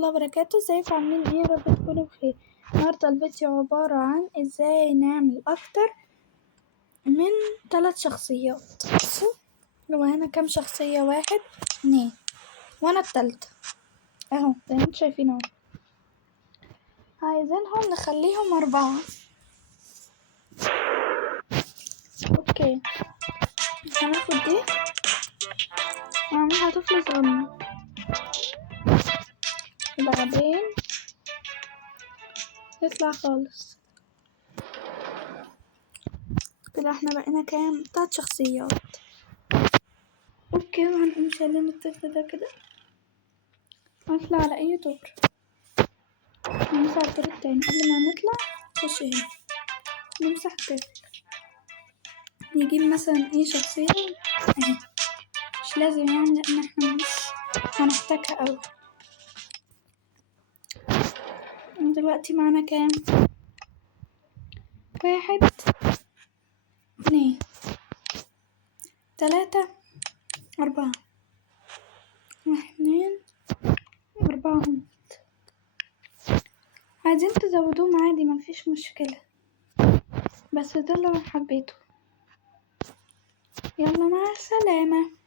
الله وبركاته. ازيكم عاملين ايه؟ يا رب تكونوا بخير. النهارده الفيديو عبارة عن ازاي نعمل اكتر من 3 شخصيات. بصوا هو هنا كام شخصية؟ 1 2 وانا التالتة اهو زي ما انتوا شايفين اهو. عايزينهم نخليهم 4. اوكي هناخد دي هعملها طفل صغنن، وبعدين يطلع خالص كده. احنا بقينا كام؟ 3 شخصيات. اوكي وهنقوم شايلين الطفل ده كده ونطلع على اي دور، نمسح الدور التاني. قبل ما نطلع نخش هنا نمسح الطفل، نجيب مثلا اي شخصية اهي، مش لازم يعني لان احنا مش هنحتاجها اوي. دلوقتي معانا كام؟ 1 2 3 4 1 2 4 هم. عايزين تزودوهم عادي مفيش مشكلة، بس ده اللي انا حبيته. يلا مع السلامة.